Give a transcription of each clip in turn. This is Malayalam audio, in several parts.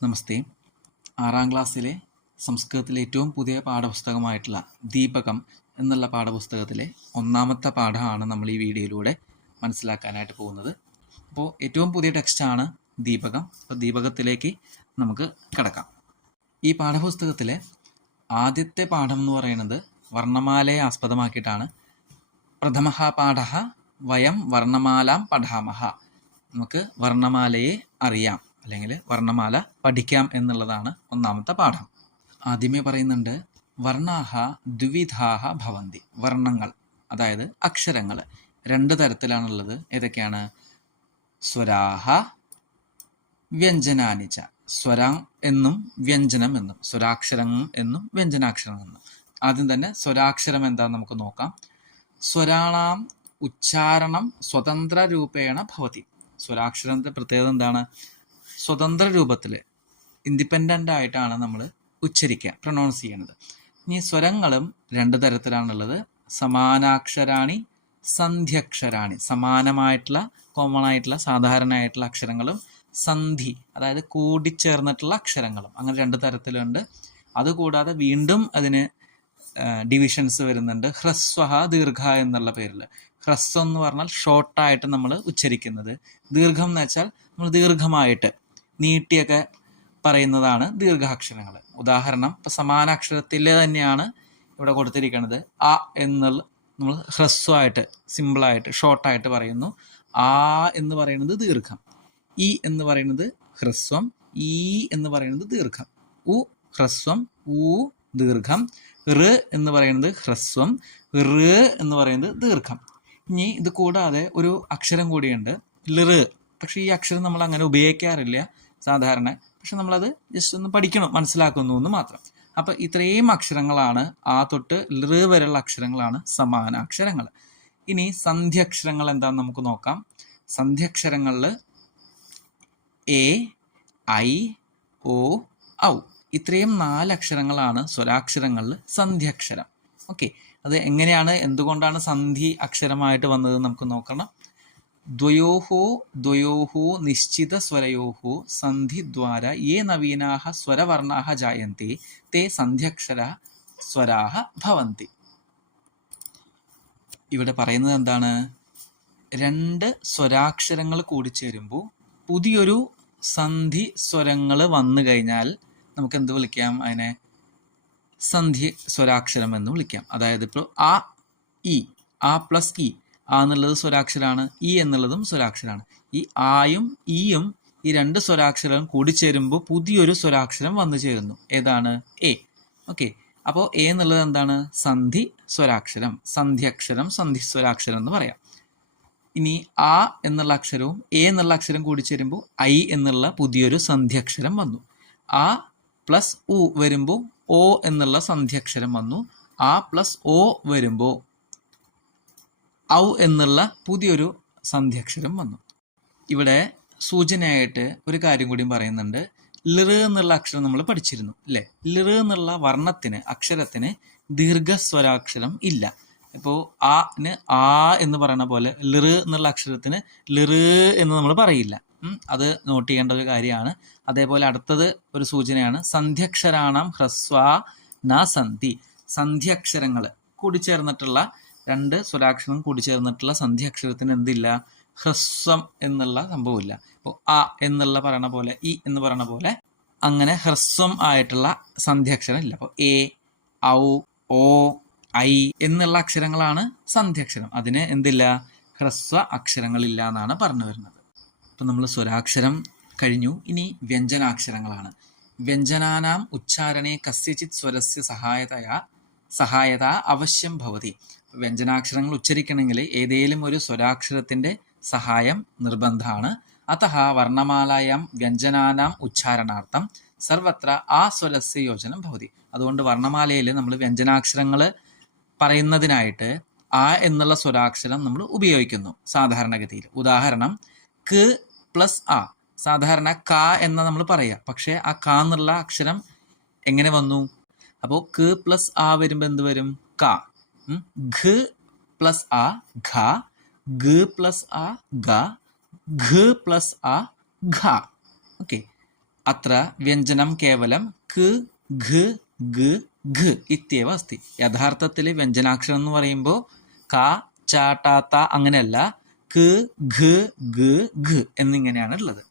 നമസ്തേ. 6ാം ക്ലാസ്സിലെ സംസ്കൃതത്തിലെ ഏറ്റവും പുതിയ പാഠപുസ്തകമായിട്ടുള്ള ദീപകം എന്നുള്ള പാഠപുസ്തകത്തിലെ 1ാമത്തെ പാഠമാണ് നമ്മൾ ഈ വീഡിയോയിലൂടെ മനസ്സിലാക്കാനായിട്ട് പോകുന്നത്. അപ്പോൾ ഏറ്റവും പുതിയ ടെക്സ്റ്റാണ് ദീപകം. അപ്പോൾ ദീപകത്തിലേക്ക് നമുക്ക് കിടക്കാം. ഈ പാഠപുസ്തകത്തിലെ ആദ്യത്തെ പാഠം എന്ന് പറയുന്നത് വർണ്ണമാലയെ ആസ്പദമാക്കിയിട്ടാണ്. പ്രഥമഃ പാഠഃ വയം വർണ്ണമാലാം പഠാമഹ. നമുക്ക് വർണ്ണമാലയെ അറിയാം അല്ലെങ്കിൽ വർണ്ണമാല പഠിക്കാം എന്നുള്ളതാണ് 1ാമത്തെ പാഠം. ആദ്യമേ പറയുന്നുണ്ട് വർണ്ണാഹ ദ്വിവിധാഹ ഭവന്തി. വർണ്ണങ്ങൾ അതായത് അക്ഷരങ്ങൾ 2 തരത്തിലാണുള്ളത്. ഏതൊക്കെയാണ്? സ്വരാഹ വ്യഞ്ജനാനിച്ച. സ്വരം എന്നും വ്യഞ്ജനം എന്നും, സ്വരാക്ഷരം എന്നും വ്യഞ്ജനാക്ഷരം എന്നും. ആദ്യം തന്നെ സ്വരാക്ഷരം എന്താണെന്ന് നമുക്ക് നോക്കാം. സ്വരാണാം ഉച്ചാരണം സ്വതന്ത്ര രൂപേണ ഭവതി. സ്വരാക്ഷരത്തെ പ്രത്യേകത എന്താണ്? സ്വതന്ത്ര രൂപത്തിൽ ഇൻഡിപെൻഡൻ്റ് ആയിട്ടാണ് നമ്മൾ ഉച്ചരിക്കുക, പ്രൊനൗൺസ് ചെയ്യണത്. ഇനി സ്വരങ്ങളും 2 തരത്തിലാണുള്ളത്. സമാനാക്ഷരാണി സന്ധ്യക്ഷരാണി. സമാനമായിട്ടുള്ള കോമൺ ആയിട്ടുള്ള സാധാരണയായിട്ടുള്ള അക്ഷരങ്ങളും സന്ധി അതായത് കൂടിച്ചേർന്നിട്ടുള്ള അക്ഷരങ്ങളും. അങ്ങനെ 2 തരത്തിലുണ്ട്. അതുകൂടാതെ വീണ്ടും അതിന് ഡിവിഷൻസ് വരുന്നുണ്ട്. ഹ്രസ്വഹ ദീർഘ എന്നുള്ള പേരിൽ. ഹ്രസ്വം എന്ന് പറഞ്ഞാൽ ഷോർട്ടായിട്ട് നമ്മൾ ഉച്ചരിക്കുന്നത്. ദീർഘം എന്ന് വെച്ചാൽ നമ്മൾ ദീർഘമായിട്ട് നീട്ടിയൊക്കെ പറയുന്നതാണ് ദീർഘാക്ഷരങ്ങൾ. ഉദാഹരണം ഇപ്പോൾ സമാനാക്ഷരത്തിലെ തന്നെയാണ് ഇവിടെ കൊടുത്തിരിക്കുന്നത്. അ എന്നുള്ള നമ്മൾ ഹ്രസ്വമായിട്ട് സിമ്പിളായിട്ട് ഷോർട്ടായിട്ട് പറയുന്നു. ആ എന്ന് പറയുന്നത് ദീർഘം, ഇ എന്ന് പറയുന്നത് ഹ്രസ്വം, ഈ എന്ന് പറയുന്നത് ദീർഘം. ഉ ഹ്രസ്വം, ഊ ദീർഘം, ഋ എന്ന് പറയുന്നത് ഹ്രസ്വം, ഋ എന്ന് പറയുന്നത് ദീർഘം. ഇനി ഇത് കൂടാതെ ഒരു അക്ഷരം കൂടിയുണ്ട്, ലിറ്. പക്ഷേ ഈ അക്ഷരം നമ്മൾ അങ്ങനെ ഉപയോഗിക്കാറില്ല സാധാരണ. പക്ഷെ നമ്മളത് ജസ്റ്റ് ഒന്ന് പഠിക്കണം, മനസ്സിലാക്കുന്നു എന്ന് മാത്രം. അപ്പം ഇത്രയും അക്ഷരങ്ങളാണ്, ആ തൊട്ട് ലിറ് വരെയുള്ള അക്ഷരങ്ങളാണ് സമാനാക്ഷരങ്ങൾ. ഇനി സന്ധ്യക്ഷരങ്ങൾ എന്താണെന്ന് നമുക്ക് നോക്കാം. സന്ധ്യക്ഷരങ്ങളിൽ എ, ഐ, ഓ, ഔ ഇത്രയും 4 അക്ഷരങ്ങളാണ് സ്വരാക്ഷരങ്ങളിൽ സന്ധ്യക്ഷരം. ഓക്കെ, അത് എങ്ങനെയാണ്, എന്തുകൊണ്ടാണ് സന്ധി അക്ഷരമായിട്ട് വന്നത് നമുക്ക് നോക്കണം. ദ്വയോഹോ നിശ്ചിത സ്വരയോഹോ സന്ധിദ്വാര യേ നവീനാഹ സ്വരവർണാഹ ജായന്തി തേ സന്ധ്യക്ഷര സ്വരാഹ ഭവന്തി. ഇവിടെ പറയുന്നത് എന്താണ്? 2 സ്വരാക്ഷരങ്ങൾ കൂടിച്ചേരുമ്പോൾ പുതിയൊരു സന്ധി സ്വരങ്ങൾ വന്നു കഴിഞ്ഞാൽ നമുക്ക് എന്ത് വിളിക്കാം? അതിനെ സന്ധി സ്വരാക്ഷരം എന്ന് വിളിക്കാം. അതായത് ഇപ്പോൾ ആ, ഇ, ആ പ്ലസ് ഇ. ആ എന്നുള്ളത് സ്വരാക്ഷരമാണ്, ഇ എന്നുള്ളതും സ്വരാക്ഷരമാണ്. ഈ ആയും ഇയും ഈ 2 സ്വരാക്ഷരം കൂടിച്ചേരുമ്പോൾ പുതിയൊരു സ്വരാക്ഷരം വന്നു ചേരുന്നു. ഏതാണ്? എ. ഓക്കെ, അപ്പോൾ എ എന്നുള്ളത് എന്താണ്? സന്ധി സ്വരാക്ഷരം, സന്ധ്യക്ഷരം, സന്ധി സ്വരാക്ഷരം എന്ന് പറയാം. ഇനി ആ എന്നുള്ള അക്ഷരവും എ എന്നുള്ള അക്ഷരം കൂടിച്ചേരുമ്പോൾ ഐ എന്നുള്ള പുതിയൊരു സന്ധ്യക്ഷരം വന്നു. ആ പ്ലസ് ഉ വരുമ്പോൾ ഓ എന്നുള്ള സന്ധ്യക്ഷരം വന്നു. ആ പ്ലസ് ഓ വരുമ്പോൾ ഔ എന്നുള്ള പുതിയൊരു സന്ധ്യക്ഷരം വന്നു. ഇവിടെ സൂചനയായിട്ട് ഒരു കാര്യം കൂടിയും പറയുന്നുണ്ട്. ലിറ് എന്നുള്ള അക്ഷരം നമ്മൾ പഠിച്ചിരുന്നു അല്ലേ? ലിറ് എന്നുള്ള വർണ്ണത്തിന്, അക്ഷരത്തിന് ദീർഘസ്വരാക്ഷരം ഇല്ല. ഇപ്പോൾ ആന് ആ എന്ന് പറയുന്ന പോലെ ലിറ് എന്നുള്ള അക്ഷരത്തിന് ലിറ് എന്ന് നമ്മൾ പറയില്ല. അത് നോട്ട് ചെയ്യേണ്ട ഒരു കാര്യമാണ്. അതേപോലെ അടുത്തത് ഒരു സൂചനയാണ്. സന്ധ്യക്ഷരാണാം ഹ്രസ്വ ന സന്ധി. സന്ധ്യക്ഷരങ്ങൾ കൂടിച്ചേർന്നിട്ടുള്ള 2 സ്വരാക്ഷരം കൂടിച്ചേർന്നിട്ടുള്ള സന്ധ്യക്ഷരത്തിന് എന്തില്ല? ഹ്രസ്വം എന്നുള്ള സംഭവമില്ല. ഇപ്പോൾ അ എന്നുള്ള പറയണ പോലെ, ഇ എന്ന് പറയണ പോലെ അങ്ങനെ ഹ്രസ്വം ആയിട്ടുള്ള സന്ധ്യക്ഷരം ഇല്ല. അപ്പോൾ എ, ഔ, ഓ, ഐ എന്നുള്ള അക്ഷരങ്ങളാണ് സന്ധ്യക്ഷരം. അതിന് എന്തില്ല? ഹ്രസ്വ അക്ഷരങ്ങളില്ല എന്നാണ് പറഞ്ഞു വരുന്നത്. അപ്പം നമ്മൾ സ്വരാക്ഷരം കഴിഞ്ഞു. ഇനി വ്യഞ്ജനാക്ഷരങ്ങളാണ്. വ്യഞ്ജനാനാം ഉച്ചാരണേ കസ്യചിത് സ്വരസ്യ സഹായത അവശ്യം ഭവതി. വ്യഞ്ജനാക്ഷരങ്ങൾ ഉച്ചരിക്കണമെങ്കിൽ ഏതെങ്കിലും ഒരു സ്വരാക്ഷരത്തിൻ്റെ സഹായം നിർബന്ധമാണ്. അതഃ വർണ്ണമാലായാം വ്യഞ്ജനാനാം ഉച്ചാരണാർത്ഥം സർവത്ര ആ സ്വരസ്യ യോജനം ഭവതി. അതുകൊണ്ട് വർണ്ണമാലയിൽ നമ്മൾ വ്യഞ്ജനാക്ഷരങ്ങൾ പറയുന്നതിനായിട്ട് ആ എന്നുള്ള സ്വരാക്ഷരം നമ്മൾ ഉപയോഗിക്കുന്നു സാധാരണഗതിയിൽ. ഉദാഹരണം ക പ്ലസ് ആ. സാധാരണ ക എന്ന നമ്മൾ പറയുക, പക്ഷേ ആ ക എന്നുള്ള അക്ഷരം എങ്ങനെ വന്നു? അപ്പോൾ ക പ്ലസ് ആ വരുമ്പോൾ എന്ത് വരും? ക. ഘ പ്ലസ് ആ ഘ, ഗ പ്ലസ് ആ ഗ, ഘ പ്ലസ് ആ ഘ. ഓക്കെ, അത്ര വ്യഞ്ജനം കേവലം ക് ഘ് ഗ ഘ് ഇത്യവ അസ്തി. യഥാർത്ഥത്തിൽ വ്യഞ്ജനാക്ഷരം എന്ന് പറയുമ്പോൾ ക ച ട ത അങ്ങനെയല്ല, ക് ഘ് ഗ ഘ് എന്നിങ്ങനെയാണ് ഉള്ളത്.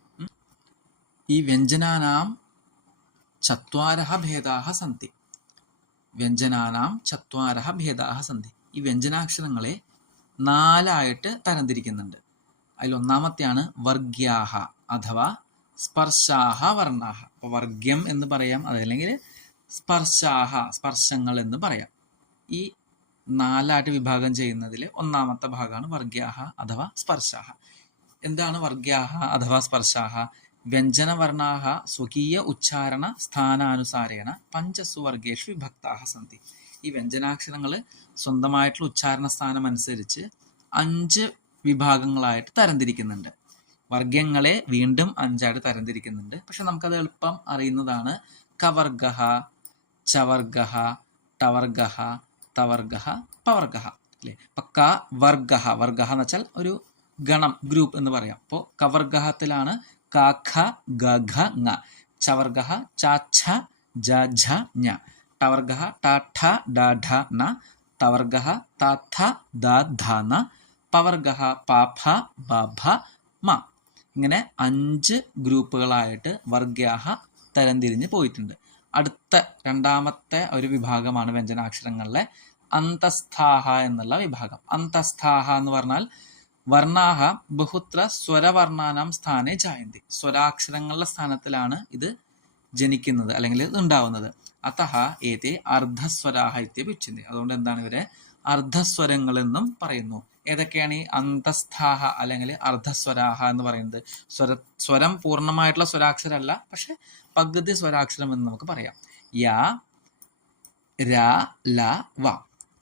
ഈ വ്യഞ്ജനാനാം ചത്വാരഃ ഭേദാഃ സന്തി. വ്യഞ്ജനാനാം ചത്വാരഃ ഭേദാഃ സന്തി. ഈ വ്യഞ്ജനാക്ഷരങ്ങളെ 4 തരംതിരിക്കുന്നുണ്ട്. അതിൽ ഒന്നാമത്തെയാണ് വർഗ്യാഹ അഥവാ സ്പർശാഹ വർണ്ണാഹ. അപ്പോൾ വർഗ്യം എന്ന് പറയാം, അതല്ലെങ്കിൽ സ്പർശാഹ സ്പർശങ്ങൾ എന്ന് പറയാം. ഈ 4 വിഭാഗം ചെയ്യുന്നതിൽ ഒന്നാമത്തെ ഭാഗമാണ് വർഗ്യാഹ അഥവാ സ്പർശാഹ. എന്താണ് വർഗ്യാഹ അഥവാ സ്പർശാഹ? വ്യഞ്ജനവർണ്ണാഹ സ്വകീയ ഉച്ചാരണ സ്ഥാനാനുസാരേണ പഞ്ചസു വർഗേഷു വിഭക്താഹ സന്തി. ഈ വ്യഞ്ജനാക്ഷരങ്ങൾ സ്വന്തമായിട്ടുള്ള ഉച്ചാരണ സ്ഥാനം അനുസരിച്ച് 5 വിഭാഗങ്ങളായിട്ട് തരംതിരിക്കുന്നുണ്ട്. വർഗ്യങ്ങളെ വീണ്ടും 5 തരംതിരിക്കുന്നുണ്ട്. പക്ഷെ നമുക്കത് എളുപ്പം അറിയുന്നതാണ് കവർഗഹ, ചവർഗഹ, ടവർഗഹ, തവർഗഹ, പവർഗഹ അല്ലേ. അപ്പൊ ക വർഗഹ, വർഗഹ എന്ന് വെച്ചാൽ ഒരു ഗണം, ഗ്രൂപ്പ് എന്ന് പറയാം. അപ്പോൾ കവർഗഹത്തിലാണ് ക ഖ ഗ ഘ ങ, ചവർഗഹ ച ഛ ജ ഝ ഞ, ടവർഗഹ ട ഠ ഡ ഢ ന, തവർഗഹ ത ഥ ദ ധ ന, പവർഗഹ പ ഫ ബ ഭ മ. ഇങ്ങനെ 5 ഗ്രൂപ്പുകളായിട്ട് വർഗ്യാഹ തരംതിരിഞ്ഞ് പോയിട്ടുണ്ട്. അടുത്ത രണ്ടാമത്തെ ഒരു വിഭാഗമാണ് വ്യഞ്ജനാക്ഷരങ്ങളിലെ അന്തസ്ഥാഹ എന്നുള്ള വിഭാഗം. അന്തസ്ഥാഹ എന്ന് പറഞ്ഞാൽ വർണ്ണാഹ ബഹുത്ര സ്വരവർണ്ണാനാം സ്ഥാനെ ജായന്തി. സ്വരാക്ഷരങ്ങളുടെ സ്ഥാനത്തിലാണ് ഇത് ജനിക്കുന്നത് അല്ലെങ്കിൽ ഇത് ഉണ്ടാവുന്നത്. അതഹ ഏതേ അർദ്ധസ്വരാഹ ഇത്യഭിച്ഛന്തി. അതുകൊണ്ട് എന്താണ് ഇവരെ അർദ്ധസ്വരങ്ങൾ എന്നും പറയുന്നു. ഏതൊക്കെയാണ് ഈ അന്തസ്ഥാഹ അല്ലെങ്കിൽ അർദ്ധസ്വരാഹ എന്ന് പറയുന്നത്? സ്വരം പൂർണ്ണമായിട്ടുള്ള സ്വരാക്ഷരമല്ല, പക്ഷെ പകുതി സ്വരാക്ഷരം എന്ന് നമുക്ക് പറയാം. യ, ര, ല, വ.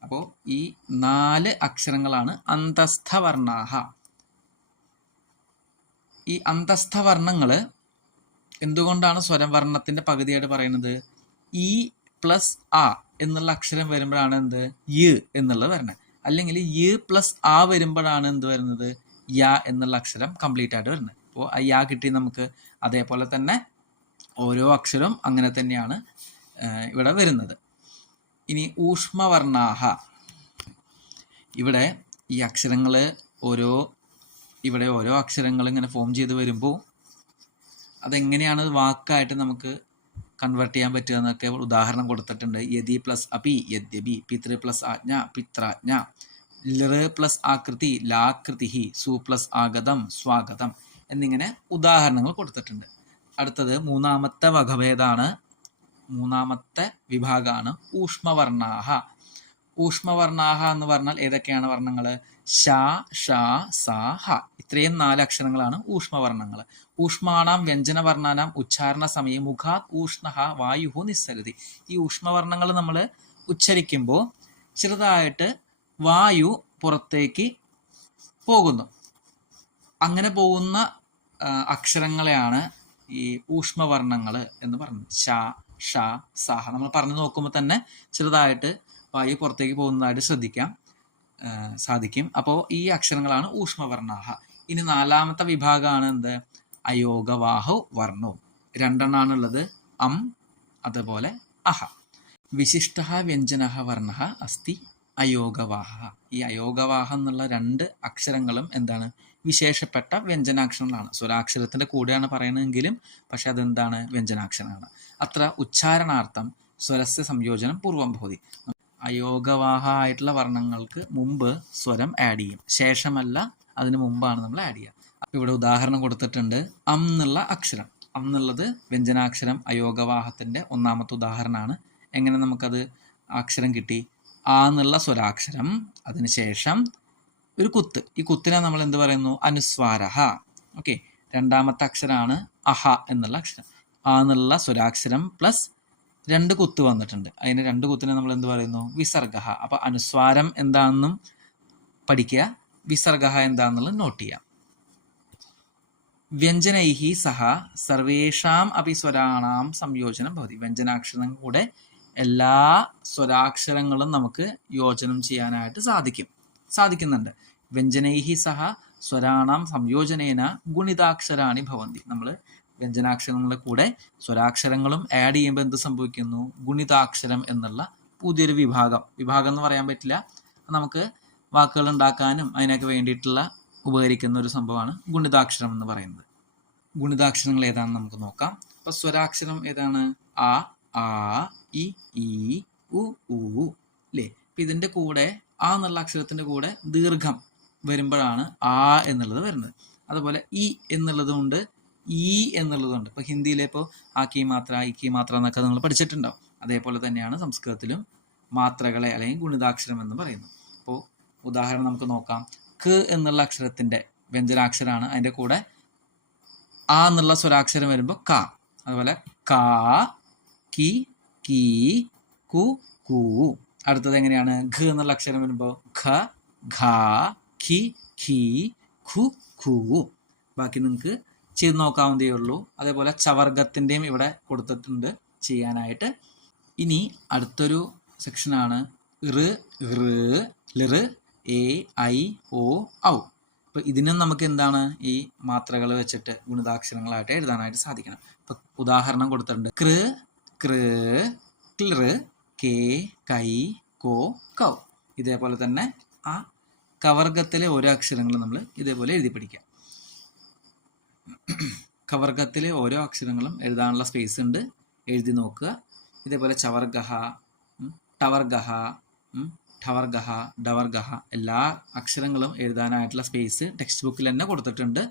അപ്പോൾ ഈ 4 അക്ഷരങ്ങളാണ് അന്തസ്ഥവർണ്ണാഹ. ഈ അന്തസ്ഥവർണ്ണങ്ങൾ എന്തുകൊണ്ടാണ് സ്വരവർണ്ണത്തിന്റെ പകുതിയായിട്ട് പറയുന്നത്? ഇ പ്ലസ് ആ എന്നുള്ള അക്ഷരം വരുമ്പോഴാണ് എന്ത് യ് എന്നുള്ളത് വരുന്നത്. അല്ലെങ്കിൽ യ് പ്ലസ് ആ വരുമ്പോഴാണ് എന്ത് വരുന്നത്? യ എന്നുള്ള അക്ഷരം കംപ്ലീറ്റ് ആയിട്ട് വരുന്നത്. അപ്പോൾ ആ യ കിട്ടി നമുക്ക്. അതേപോലെ തന്നെ ഓരോ അക്ഷരവും അങ്ങനെ തന്നെയാണ് ഇവിടെ വരുന്നത്. ഇനി ഊഷ്മവർണ്ണാഹ. ഇവിടെ ഈ അക്ഷരങ്ങൾ ഓരോ അക്ഷരങ്ങൾ ഇങ്ങനെ ഫോം ചെയ്ത് വരുമ്പോൾ അതെങ്ങനെയാണ് വാക്കായിട്ട് നമുക്ക് കൺവേർട്ട് ചെയ്യാൻ പറ്റുക എന്നൊക്കെ ഉദാഹരണം കൊടുത്തിട്ടുണ്ട്. യതി പ്ലസ് അപി യദ്യപി, പിതൃ പ്ലസ് ആജ്ഞ പിത്രാജ്ഞ, ലൃ പ്ലസ് ആകൃതി ലാകൃതി, സു പ്ലസ് ആഗതം സ്വാഗതം എന്നിങ്ങനെ ഉദാഹരണങ്ങൾ കൊടുത്തിട്ടുണ്ട്. അടുത്തത് മൂന്നാമത്തെ വകഭേദമാണ്, മൂന്നാമത്തെ വിഭാഗമാണ് ഊഷ്മവർണ്ണാഹ. ഊഷ്മവർണ്ണാഹ എന്ന് പറഞ്ഞാൽ ഏതൊക്കെയാണ് വർണ്ണങ്ങൾ? ഷ, ഷ, സ, ഹ. ഇത്രയും 4 അക്ഷരങ്ങളാണ് ഊഷ്മവർണ്ണങ്ങൾ. ഊഷ്മാണാം വ്യഞ്ജനവർണ്ണാനാം ഉച്ചാരണ സമയം മുഖാത് ഊഷ്ണഃ വായുഹു നിസ്സരതി. ഈ ഊഷ്മവർണ്ണങ്ങൾ നമ്മൾ ഉച്ചരിക്കുമ്പോൾ ചെറുതായിട്ട് വായു പുറത്തേക്ക് പോകുന്നു. അങ്ങനെ പോകുന്ന അക്ഷരങ്ങളെയാണ് ഈ ഊഷ്മവർണ്ണങ്ങൾ എന്ന് പറയുന്നത്. ഷ, ഷ, സഹ. നമ്മൾ പറഞ്ഞു നോക്കുമ്പോൾ തന്നെ ചെറുതായിട്ട് വായു പുറത്തേക്ക് പോകുന്നതായിട്ട് ശ്രദ്ധിക്കാൻ സാധിക്കും. അപ്പോൾ ഈ അക്ഷരങ്ങളാണ് ഊഷ്മവർണ്ണാഹ. ഇനി 4ാമത്തെ വിഭാഗമാണ് എന്ത്? അയോഗവാഹു വർണ്ണവും. 2 എണ്ണാണുള്ളത്, അം അതുപോലെ അഹ. വിശിഷ്ട വ്യഞ്ജന വർണ്ണ അസ്തി അയോഗവാഹ. ഈ അയോഗവാഹ എന്നുള്ള 2 അക്ഷരങ്ങളും എന്താണ്? വിശേഷപ്പെട്ട വ്യഞ്ജനാക്ഷരങ്ങളാണ്. സ്വരാക്ഷരത്തിന്റെ കൂടെയാണ് പറയുന്നതെങ്കിലും പക്ഷെ അതെന്താണ്? വ്യഞ്ജനാക്ഷരമാണ്. അത്ര ഉച്ചാരണാർത്ഥം സ്വരസ്യ സംയോജനം പൂർവം ഭവതി. അയോഗവാഹ ആയിട്ടുള്ള വർണ്ണങ്ങൾക്ക് മുമ്പ് സ്വരം ആഡ് ചെയ്യും, ശേഷമല്ല, അതിന് മുമ്പാണ് നമ്മൾ ആഡ് ചെയ്യുക. അപ്പോൾ ഇവിടെ ഉദാഹരണം കൊടുത്തിട്ടുണ്ട്. അം എന്നുള്ള അക്ഷരം, അം എന്നുള്ളത് വ്യഞ്ജനാക്ഷരം അയോഗവാഹത്തിന്റെ 1ാമത്തെ ഉദാഹരണമാണ്. എങ്ങനെ നമുക്കത് അക്ഷരം കിട്ടി? ആ എന്നുള്ള സ്വരാക്ഷരം, അതിനുശേഷം ഒരു കുത്ത്. ഈ കുത്തിനെ നമ്മൾ എന്ത് പറയുന്നു? അനുസ്വാരഹ. ഓക്കെ. 2ാമത്തെ അക്ഷരമാണ് അഹ എന്നുള്ള അക്ഷരം. ആ എന്നുള്ള സ്വരാക്ഷരം പ്ലസ് 2 കുത്ത് വന്നിട്ടുണ്ട്. അതിന് 2 കുത്തിനെ നമ്മൾ എന്ത് പറയുന്നു? വിസർഗഹ. അപ്പൊ അനുസ്വാരം എന്താണെന്നും പഠിക്കുക, വിസർഗഹ എന്താണെന്നുള്ളത് നോട്ട് ചെയ്യാം. വ്യഞ്ജനൈഹി സഹ സർവേഷാം അപി സ്വരാണാം സംയോജനം ഭവതി. വ്യഞ്ജനാക്ഷരം കൂടെ എല്ലാ സ്വരാക്ഷരങ്ങളും നമുക്ക് യോജനം ചെയ്യാനായിട്ട് സാധിക്കുന്നുണ്ട്. വ്യഞ്ജനൈഹി സഹ സ്വരാണാം സംയോജനേന ഗുണിതാക്ഷരാണി ഭവന്തി. നമ്മൾ വ്യഞ്ജനാക്ഷരങ്ങളുടെ കൂടെ സ്വരാക്ഷരങ്ങളും ആഡ് ചെയ്യുമ്പോൾ എന്ത് സംഭവിക്കുന്നു? ഗുണിതാക്ഷരം എന്നുള്ള പുതിയൊരു വിഭാഗം എന്ന് പറയാൻ പറ്റില്ല, നമുക്ക് വാക്കുകൾ ഉണ്ടാക്കാനും അതിനൊക്കെ വേണ്ടിയിട്ടുള്ള ഉപകരിക്കുന്ന ഒരു സംഭവമാണ് ഗുണിതാക്ഷരം എന്ന് പറയുന്നത്. ഗുണിതാക്ഷരങ്ങൾ ഏതാണെന്ന് നമുക്ക് നോക്കാം. അപ്പൊ സ്വരാക്ഷരം ഏതാണ്? ആ, ആ, ഇ, ഈ, ഉ, ഊ അല്ലേ? അപ്പൊ ഇതിന്റെ കൂടെ ആ എന്നുള്ള അക്ഷരത്തിന്റെ കൂടെ ദീർഘം വരുമ്പോഴാണ് ആ എന്നുള്ളത് വരുന്നത്. അതുപോലെ ഇ എന്നുള്ളതുണ്ട്, ഈ എന്നുള്ളതുണ്ട്. ഇപ്പൊ ഹിന്ദിയിലെ ഇപ്പോൾ ആക്കി മാത്ര, ഇക്കി മാത്ര എന്നൊക്കെ നിങ്ങൾ പഠിച്ചിട്ടുണ്ടാവും. അതേപോലെ തന്നെയാണ് സംസ്കൃതത്തിലും മാത്രകളെ അല്ലെങ്കിൽ ഗുണിതാക്ഷരം എന്ന് പറയുന്നത്. അപ്പോൾ ഉദാഹരണം നമുക്ക് നോക്കാം. ക എന്നുള്ള അക്ഷരത്തിന്റെ വ്യഞ്ജനാക്ഷരമാണ്, അതിന്റെ കൂടെ ആ എന്നുള്ള സ്വരാക്ഷരം വരുമ്പോൾ ക. അതുപോലെ കാ, കി, കീ, കു, കൂ. അടുത്തത് എങ്ങനെയാണ്? ഘ എന്നുള്ള അക്ഷരം വരുമ്പോൾ ഖ, ഘ, ഖി, ഖീ, ഖു, ഖൂ. ബാക്കി നിങ്ങൾക്ക് ചെയ്ത് നോക്കാവുന്നതേ ഉള്ളൂ. അതേപോലെ ചവർഗത്തിൻ്റെയും ഇവിടെ കൊടുത്തിട്ടുണ്ട് ചെയ്യാനായിട്ട്. ഇനി അടുത്തൊരു സെക്ഷനാണ് ഋ, ഋ, ലൃ, എ, ഐ, ഓ, ഔ. അപ്പൊ ഇതിനും നമുക്ക് എന്താണ് ഈ മാത്രകൾ വെച്ചിട്ട് ഗുണിതാക്ഷരങ്ങളായിട്ട് എഴുതാനായിട്ട് സാധിക്കണം. ഇപ്പൊ ഉദാഹരണം കൊടുത്തിട്ടുണ്ട്. കൃ, കൃ, ക്ലൃ, കേ, കൈ, കോ, കൗ. ഇതേപോലെ തന്നെ ആ കവർഗത്തിലെ ഓരോ അക്ഷരങ്ങളും നമ്മൾ ഇതേപോലെ എഴുതി പഠിക്കാം. കവർഗത്തിലെ ഓരോ അക്ഷരങ്ങളും എഴുതാനുള്ള സ്പേസ് ഉണ്ട്, എഴുതി നോക്കുക. ഇതേപോലെ ചവർഗഹ, ടവർഗഹ, ഠവർഗഹ, ഡവർഗഹ എല്ലാ അക്ഷരങ്ങളും എഴുതാനായിട്ടുള്ള സ്പേസ് ടെക്സ്റ്റ് ബുക്കിൽ തന്നെ കൊടുത്തിട്ടുണ്ട്.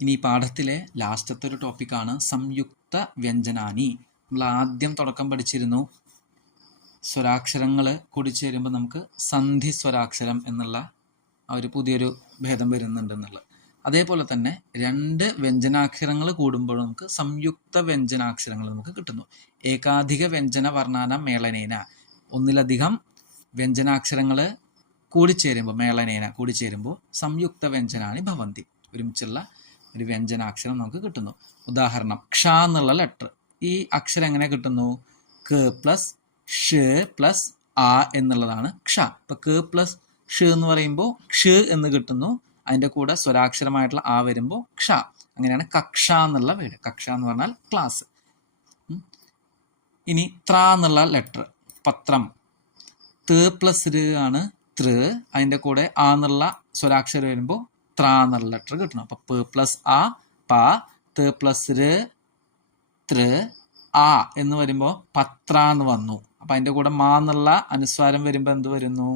ഇനി പാഠത്തിലെ ലാസ്റ്റത്തെ ഒരു ടോപ്പിക്കാണ് സംയുക്ത വ്യഞ്ജനാനി. നമ്മൾ ആദ്യം തുടക്കം പഠിച്ചിരുന്നു, സ്വരാക്ഷരങ്ങൾ കൂടിച്ചേരുമ്പോൾ നമുക്ക് സന്ധി സ്വരാക്ഷരം എന്നുള്ള ആ ഒരു പുതിയൊരു ഭേദം വരുന്നുണ്ടെന്നുള്ളത്. അതേപോലെ തന്നെ രണ്ട് വ്യഞ്ജനാക്ഷരങ്ങൾ കൂടുമ്പോൾ നമുക്ക് സംയുക്ത വ്യഞ്ജനാക്ഷരങ്ങൾ നമുക്ക് കിട്ടുന്നു. ഏകാധിക വ്യഞ്ജന വർണ്ണാന മേളനേന, ഒന്നിലധികം വ്യഞ്ജനാക്ഷരങ്ങൾ കൂടിച്ചേരുമ്പോൾ മേളനേന കൂടിച്ചേരുമ്പോൾ സംയുക്ത വ്യഞ്ജനാനി ഭവന്തി, ഒരുമിച്ചുള്ള ഒരു വ്യഞ്ജനാക്ഷരം നമുക്ക് കിട്ടുന്നു. ഉദാഹരണം ക്ഷ എന്നുള്ള ലെറ്റർ, ഈ അക്ഷരം എങ്ങനെ കിട്ടുന്നു? ക പ്ലസ് ഷ് പ്ലസ് ആ എന്നുള്ളതാണ് ക്ഷ. ഇപ്പൊ ക പ്ലസ് ഷ് എന്ന് പറയുമ്പോൾ ക്ഷ എന്ന് കിട്ടുന്നു, അതിൻ്റെ കൂടെ സ്വരാക്ഷരമായിട്ടുള്ള ആ വരുമ്പോൾ ക്ഷ. അങ്ങനെയാണ് കക്ഷ എന്നുള്ള വേർഡ്. കക്ഷ എന്ന് പറഞ്ഞാൽ ക്ലാസ്. ഇനി ത്ര എന്നുള്ള ലെറ്റർ, പത്രം. ത പ്ലസ് ര് ആണ് തൃ, അതിൻ്റെ കൂടെ ആ എന്നുള്ള സ്വരാക്ഷരം വരുമ്പോൾ ത്ര എന്നുള്ള ലെറ്റർ കിട്ടണം. അപ്പൊ പ പ്ലസ് ആ പ, ത പ്ലസ് ര് തൃ, ആ എന്ന് വരുമ്പോൾ പത്ര എന്ന് വന്നു. അപ്പൊ അതിൻ്റെ കൂടെ മാ എന്നുള്ള അനുസ്വാരം വരുമ്പോൾ എന്ത് വരുന്നു?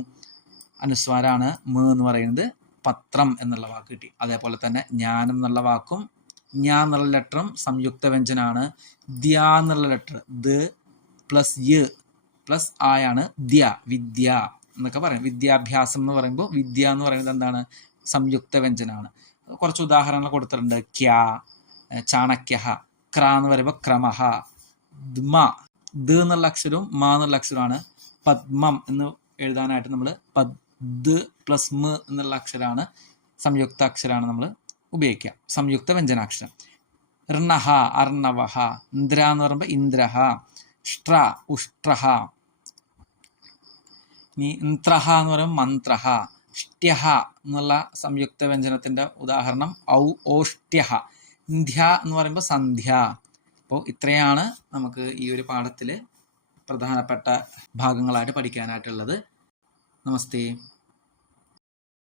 അനുസ്വാരാണ് മ എന്ന് പറയുന്നത്, പത്രം എന്നുള്ള വാക്ക് കിട്ടി. അതേപോലെ തന്നെ ജ്ഞാനം എന്നുള്ള വാക്കും ഞാ എന്നുള്ള ലെറ്ററും സംയുക്ത വ്യഞ്ജനാണ്. ദ്യ എന്നുള്ള ലെറ്റർ ദ പ്ലസ് യ പ്ലസ് ആയാണ് ദ്യ, വിദ്യ എന്നൊക്കെ പറയും. വിദ്യാഭ്യാസം എന്ന് പറയുമ്പോൾ വിദ്യ എന്ന് പറയുന്നത് എന്താണ്? സംയുക്ത വ്യഞ്ജനാണ്. കുറച്ച് ഉദാഹരണങ്ങൾ കൊടുത്തിട്ടുണ്ട്. ക്യാ, ചാണക്യ, ക്ര എന്ന് പറയുമ്പോൾ ക്രമഹ, ദ്മ, ദ എന്നുള്ള അക്ഷരവും മാ എന്നുള്ള അക്ഷരമാണ്. പദ്മം എന്ന് എഴുതാനായിട്ട് നമ്മൾ പദ് പ്ലസ് മ എന്നുള്ള അക്ഷരമാണ്, സംയുക്ത അക്ഷരമാണ് നമ്മൾ ഉപയോഗിക്കുക, സംയുക്ത വ്യഞ്ജനാക്ഷരം. ഋണഹ, അർണവഹ, ഇന്ദ്ര എന്ന് പറയുമ്പോൾ ഇന്ദ്രഹ, ഷ്ട്ര, ഉഷ്ട്രഹ. ഇനി ഇന്ത്രഹ എന്ന് പറയുമ്പോൾ മന്ത്രഹ. ഷ്ട്യഹ എന്നുള്ള സംയുക്ത വ്യഞ്ജനത്തിന്റെ ഉദാഹരണം ഓഷ്ട്യഹ. ഇന്ധ്യ എന്ന് പറയുമ്പോൾ സന്ധ്യ. അപ്പോൾ ഇത്രയാണ് നമുക്ക് ഈ ഒരു പാഠത്തിൽ പ്രധാനപ്പെട്ട ഭാഗങ്ങളായിട്ട് പഠിക്കാനായിട്ടുള്ളത്. നമസ്തേ.